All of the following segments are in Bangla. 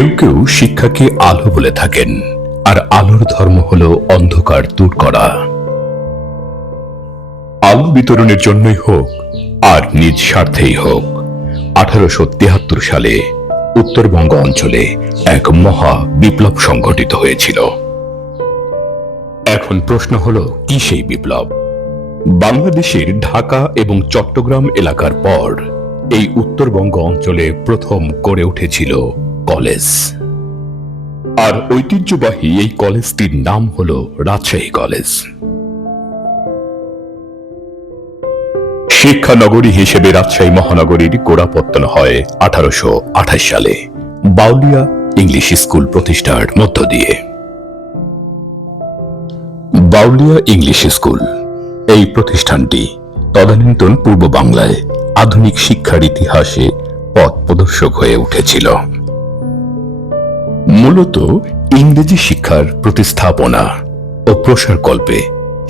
কেউ কেউ শিক্ষাকে আলো বলে থাকেন, আর আলোর ধর্ম হলো অন্ধকার দূর করা। আলো বিতরণের জন্যই হোক আর নিজ স্বার্থেই হোক, 1873 সালে উত্তরবঙ্গ অঞ্চলে এক মহা বিপ্লব সংঘটিত হয়েছিল। এখন প্রশ্ন হলো, কি সেই বিপ্লব? বাংলাদেশের ঢাকা এবং চট্টগ্রাম এলাকার পর এই উত্তরবঙ্গ অঞ্চলে প্রথম গড়ে উঠেছিল কলেজ। আর ঐতিহ্যবাহী এই কলেজটির নাম হলো রাজশাহী কলেজ। শিক্ষা নগরী হিসেবে রাজশাহী মহানগরীর গোড়াপত্তন হয় 1828 সালে বাউলিয়া ইংলিশ স্কুল প্রতিষ্ঠার মধ্য দিয়ে। বাউলিয়া ইংলিশ স্কুল এই প্রতিষ্ঠানটি তদানীন্তন পূর্ব বাংলায় আধুনিক শিক্ষার ইতিহাসে পথ প্রদর্শক হয়ে উঠেছিল। মূলত ইংরেজি শিক্ষার প্রতিস্থাপনা ও প্রসারকল্পে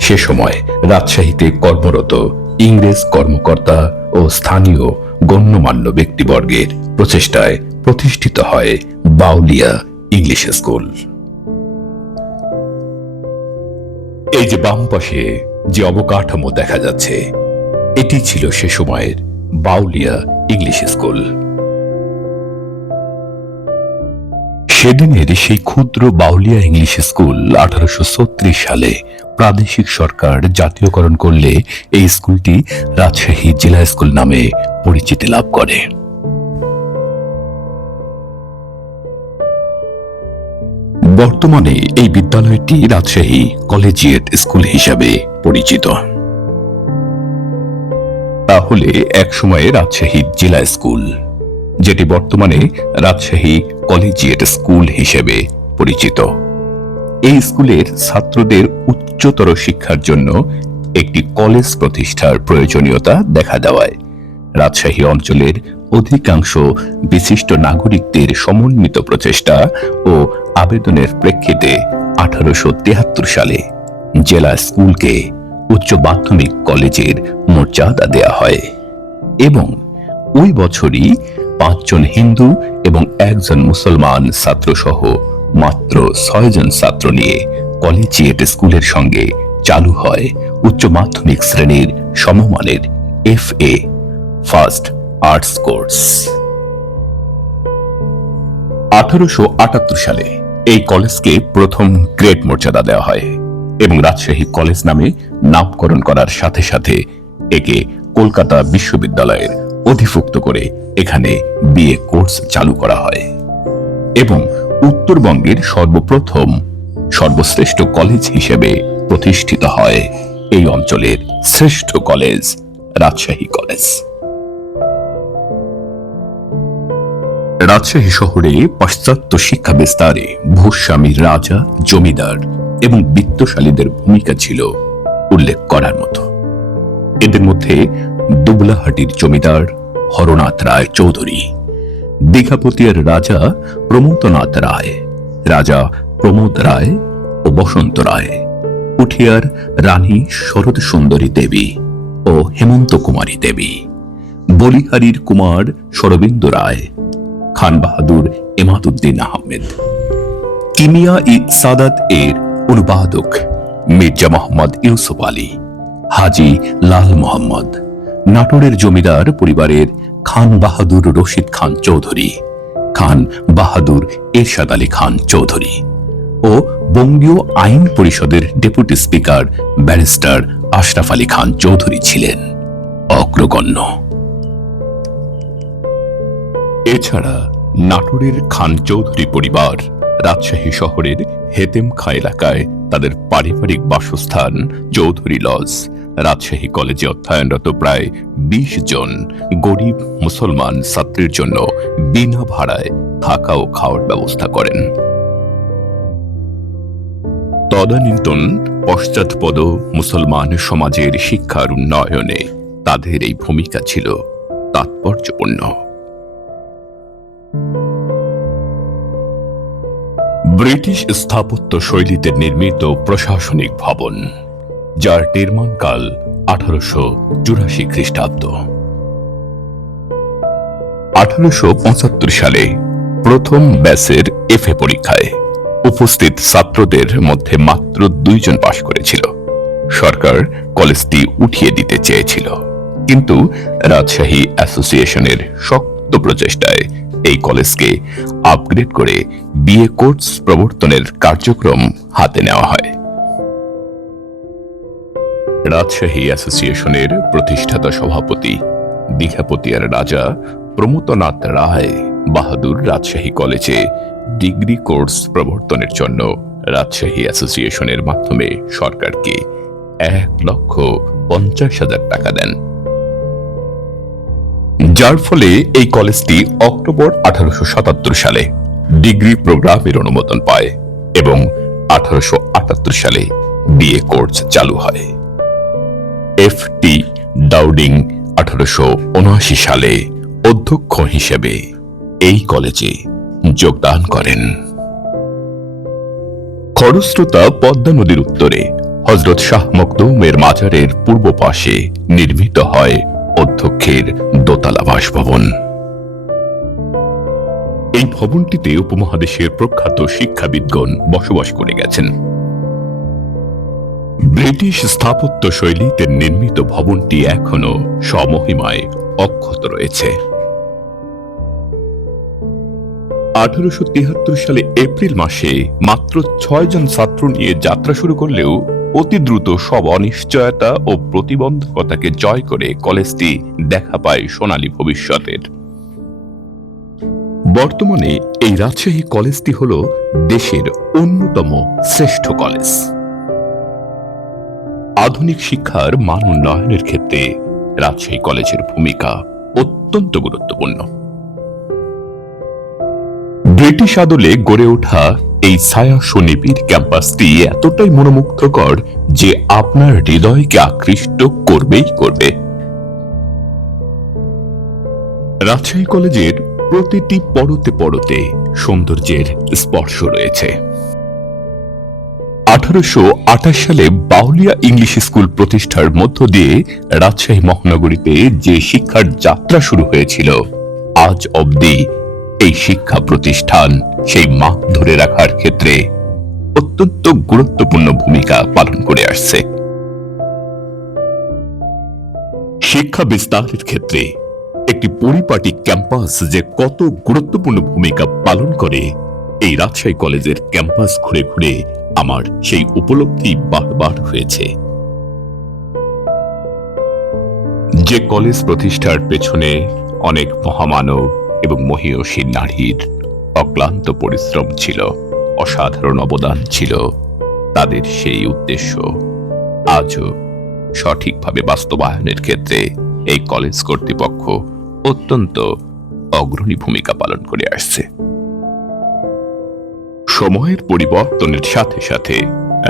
সে সময় রাজশাহীতে কর্মরত ইংরেজ কর্মকর্তা ও স্থানীয় গণ্যমান্য ব্যক্তিবর্গের প্রচেষ্টায় প্রতিষ্ঠিত হয় বাউলিয়া ইংলিশ স্কুল। এই যে বাম পাশে যে অবকাঠামো দেখা যাচ্ছে, এটি ছিল সে সময়ের বাউলিয়া ইংলিশ স্কুল। সেদিনের সেই ক্ষুদ্র বাউলিয়া ইংলিশ স্কুল 1836 সালে প্রাদেশিক সরকার জাতীয়করণ করলে এই স্কুলটি রাজশাহী জেলা স্কুল নামে পরিচিতি লাভ করে। বর্তমানে এই বিদ্যালয়টি রাজশাহী কলেজিয়েট স্কুল হিসাবে পরিচিত। তাহলে একসময়ে রাজশাহী জেলা স্কুল, যেটি বর্তমানে রাজশাহী কলেজিয়েট স্কুল হিসেবে পরিচিত। এই স্কুলের ছাত্রদের উচ্চতর শিক্ষার জন্য একটি কলেজ প্রতিষ্ঠার প্রয়োজনীয়তা দেখা দেওয়ায় রাজশাহী অঞ্চলের অধিকাংশ বিশিষ্ট নাগরিকদের সমন্বিত প্রচেষ্টা ও আবেদনের প্রেক্ষিতে 1873 সালে জেলা স্কুলকে উচ্চ মাধ্যমিক কলেজের মর্যাদা দেয়া হয় এবং ওই বছরই 5 জন হিন্দু এবং 1 জন মুসলমান ছাত্র সহ মাত্র 6 জন ছাত্র নিয়ে কলেজিয়েট স্কুলের সঙ্গে চালু হয় উচ্চ মাধ্যমিক শ্রেণীর সমমানের FA ফার্স্ট আর্টস কোর্স। 1878 সালে এই কলেজকে প্রথম গ্রেড মর্যাদা দেওয়া হয় এবং রাজশাহী কলেজ নামে নামকরণ করার সাথে সাথে একে কলকাতা বিশ্ববিদ্যালয়ের অধিভুক্ত করে এখানে BA কোর্স চালু করা হয় এবং উত্তরবঙ্গের সর্বপ্রথম সর্বশ্রেষ্ঠ কলেজ হিসেবে প্রতিষ্ঠিত হয় এই অঞ্চলের শ্রেষ্ঠ কলেজ রাজশাহী কলেজ। রাজশাহী শহরে পাশ্চাত্য শিক্ষা বিস্তারে ভূস্বামী রাজা, জমিদার এবং বিত্তশালীদের ভূমিকা ছিল উল্লেখ করার মতো। এদের মধ্যে দুবলাহাটির জমিদার হরনাথ রায় চৌধুরী, দীঘাপতিয়ার রাজা প্রমোদনাথ রায়, রাজা প্রমোদ রায় ও বসন্ত রায়, উঠিয়ার রানী শরৎ সুন্দরী দেবী ও হেমন্ত কুমারী দেবী, বলিহারির কুমার শরবিন্দু রায়, খান বাহাদুর এমাদউদ্দিন আহমেদ, কিমিয়া ই সাদাত এর অনুবাদক মির্জা মোহাম্মদ ইউসুফ আলী, হাজি লাল মোহাম্মদ, নাটোরের জমিদার পরিবারের খান বাহাদুর রশিদ খান চৌধুরী, খান বাহাদুর এরশাদ আলী খান চৌধুরী ও বঙ্গীয় আইন পরিষদের deputy speaker barrister Ashraf Ali Khan Chowdhury ছিলেন অগ্রগণ্য। এছাড়া নাটোরের খান চৌধুরী পরিবার রাজশাহী শহরের হেতেমখা এলাকায় তাদের পারিবারিক বাসস্থান চৌধুরী লজ, রাজশাহী কলেজে অধ্যয়নরত প্রায় 20 জন গরিব মুসলমান ছাত্রীর জন্য বিনা ভাড়ায় থাকা ও খাওয়ার ব্যবস্থা করেন। তদানীন্তন পশ্চাৎপদ মুসলমান সমাজের শিক্ষার উন্নয়নে তাদের এই ভূমিকা ছিল তাৎপর্যপূর্ণ। ব্রিটিশ স্থাপত্য শৈলীতে নির্মিত প্রশাসনিক ভবন, যার নির্মাণকাল 1884 খ্রিস্টাব্দ। 1875 সালে প্রথম ব্যাচের এফএ পরীক্ষায় উপস্থিত ছাত্রদের মধ্যে মাত্র 2 জন পাশ করেছিল। সরকার কলেজটি উঠিয়ে দিতে চেয়েছিল, কিন্তু রাজশাহী অ্যাসোসিয়েশনের শক্ত প্রচেষ্টায় এই কলেজকে আপগ্রেড করে বিএ কোর্স প্রবর্তনের কার্যক্রম হাতে নেওয়া হয়। রাজশাহী অ্যাসোসিয়েশনের প্রতিষ্ঠাতা সভাপতি দীঘাপতিয়ার রাজা প্রমথনাথ রায় বাহাদুর রাজশাহী কলেজে ডিগ্রি কোর্স প্রবর্তনের জন্য রাজশাহী অ্যাসোসিয়েশনের মাধ্যমে সরকারকে 1,50,000 টাকা দেন, যার ফলে এই কলেজটি অক্টোবর 1877 সালে ডিগ্রি প্রোগ্রামের অনুমোদন পায় এবং 1878 সালে বিএ কোর্স চালু হয়। এফ.টি. ডাউডিং 1879 সালে অধ্যক্ষ হিসেবে এই কলেজে যোগদান করেন। খরস্রোতা পদ্মা নদীর উত্তরে হযরত শাহ মখদুমের মাজারের পূর্ব পাশে নির্মিত হয় অধ্যক্ষের দোতলা বাসভবন। এই ভবনটিতে উপমহাদেশের প্রখ্যাত শিক্ষাবিদগণ বসবাস করে গেছেন। ব্রিটিশ স্থাপত্য শৈলীতে নির্মিত ভবনটি এখনো স্বমহিমায় অক্ষত রয়েছে। 1873 সালে এপ্রিল মাসে মাত্র 6 জন ছাত্র নিয়ে যাত্রা শুরু করলেও অতি দ্রুত সব অনিশ্চয়তা ও প্রতিবন্ধকতাকে জয় করে কলেজটি দেখা পায় সোনালী ভবিষ্যতের। বর্তমানে এই রাজশাহী কলেজটি হল দেশের অন্যতম শ্রেষ্ঠ কলেজ। আধুনিক শিক্ষার মান উন্নয়নের ক্ষেত্রে রাজশাহী কলেজের ভূমিকা অত্যন্ত গুরুত্বপূর্ণ। ব্রিটিশ আদলে গড়ে ওঠা এই ছায়া সুনিবিড় ক্যাম্পাসটি এতটাই মনোমুগ্ধকর যে আপনার হৃদয়কে আকৃষ্ট করবেই করবে। রাজশাহী কলেজের প্রতিটি পরতে পরতে সৌন্দর্যের স্পর্শ রয়েছে। 1828 সালে বাউলিয়া ইংলিশ স্কুল প্রতিষ্ঠার মধ্য দিয়ে রাজশাহী মহানগরীতে যে শিক্ষার যাত্রা শুরু হয়েছিল, আজ অবধি এই শিক্ষা প্রতিষ্ঠান সেই মান ধরে রাখার ক্ষেত্রে অত্যন্ত গুরুত্বপূর্ণ ভূমিকা পালন করে আসছে। শিক্ষা বিস্তারের ক্ষেত্রে একটি পরিপাটি ক্যাম্পাস যে কত গুরুত্বপূর্ণ ভূমিকা পালন করে, এই রাজশাহী কলেজের ক্যাম্পাস ঘুরে ঘুরে আমার সেই উপলব্ধি বারবার হয়েছে। যে কলেজ প্রতিষ্ঠার পেছনে অনেক মহামানব এবং মহীয়সী নারীর অক্লান্ত পরিশ্রম ছিল, অসাধারণ অবদান ছিল, তাদের সেই উদ্দেশ্য আজও সঠিকভাবে বাস্তবায়নের ক্ষেত্রে এই কলেজ কর্তৃপক্ষ অত্যন্ত অগ্রণী ভূমিকা পালন করে আসছে। সময়ের পরিবর্তনের সাথে সাথে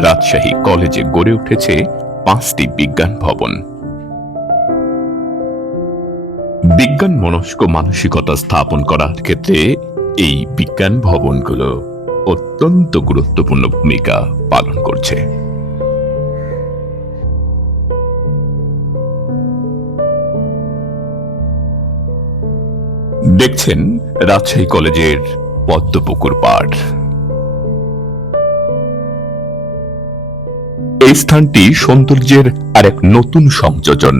রাজশাহী কলেজে গড়ে উঠেছে 5টি বিজ্ঞান ভবন। বিজ্ঞান মনস্ক মানসিকতা স্থাপন করার ক্ষেত্রে এই বিজ্ঞান ভবনগুলো অত্যন্ত গুরুত্বপূর্ণ ভূমিকা পালন করছে। দেখছেন রাজশাহী কলেজের পদ্মপুকুর পাড়। এই স্থানটি সৌন্দর্যের আর এক নতুন সংযোজন।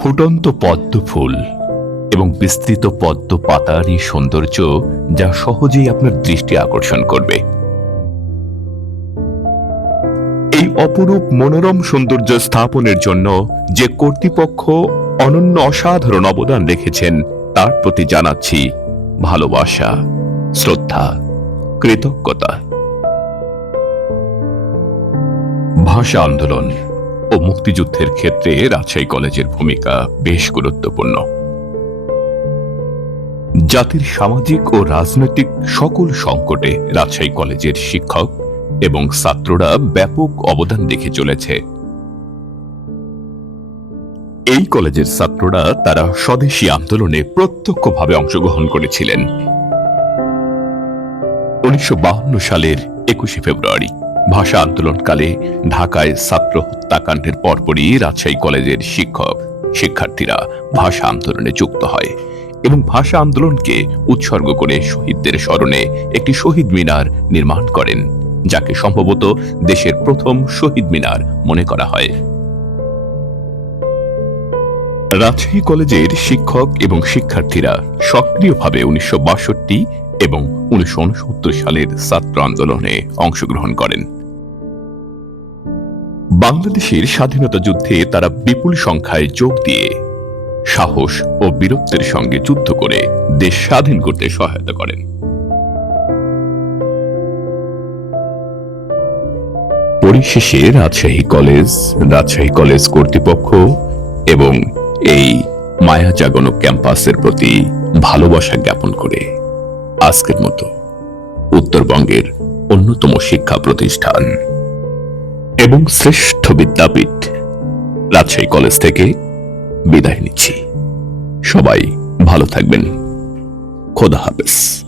ফুটন্ত পদ্ম ফুল এবং বিস্তৃত পদ্ম পাতারই সৌন্দর্য যা সহজেই আপনার দৃষ্টি আকর্ষণ করবে। এই অপরূপ মনোরম সৌন্দর্য স্থাপনের জন্য যে কর্তৃপক্ষ অনন্য অসাধারণ অবদান রেখেছেন, তার প্রতি জানাচ্ছি ভালোবাসা, শ্রদ্ধা, কৃতজ্ঞতা। ভাষা আন্দোলন ও মুক্তিযুদ্ধের ক্ষেত্রে রাজশাহী কলেজের ভূমিকা বেশ গুরুত্বপূর্ণ। জাতির সামাজিক ও রাজনৈতিক সকল সংকটে রাজশাহী কলেজের শিক্ষক এবং ছাত্ররা ব্যাপক অবদান রেখে চলেছে। এই কলেজের ছাত্ররা তারা স্বদেশী আন্দোলনে প্রত্যক্ষভাবে অংশগ্রহণ করেছিলেন। 1952 সালের 21শে ফেব্রুয়ারি ভাষা আন্দোলনকালে ঢাকায় ছাত্র হত্যাকাণ্ডের পরপরই রাজশাহী কলেজের শিক্ষক শিক্ষার্থীরা ভাষা আন্দোলনে যুক্ত হয় এবং ভাষা আন্দোলনকে উৎসর্গ করে শহীদদের স্মরণে একটি শহীদ মিনার নির্মাণ করেন, যাকে সম্ভবত দেশের প্রথম শহীদ মিনার মনে করা হয়। রাজশাহী কলেজের শিক্ষক এবং শিক্ষার্থীরা সক্রিয়ভাবে 1962 এবং 1969 সালের ছাত্র আন্দোলনে অংশগ্রহণ করেন। বাংলাদেশের স্বাধীনতা যুদ্ধে তারা বিপুল সংখ্যায় যোগ দিয়ে সাহস ও বীরত্বের সঙ্গে যুদ্ধ করে দেশ স্বাধীন করতে সহায়তা করেন। পরিশেষে রাজশাহী কলেজ কর্তৃপক্ষ এবং এই মায়া জাগানো ক্যাম্পাসের প্রতি ভালোবাসা জ্ঞাপন করে আজকের মতো উত্তরবঙ্গের অন্যতম শিক্ষা প্রতিষ্ঠান এবং শ্রেষ্ঠ বিদ্যাপীঠ রাজশাহী কলেজ থেকে বিদায় নিচ্ছি। সবাই ভালো থাকবেন। খোদা হাফেজ।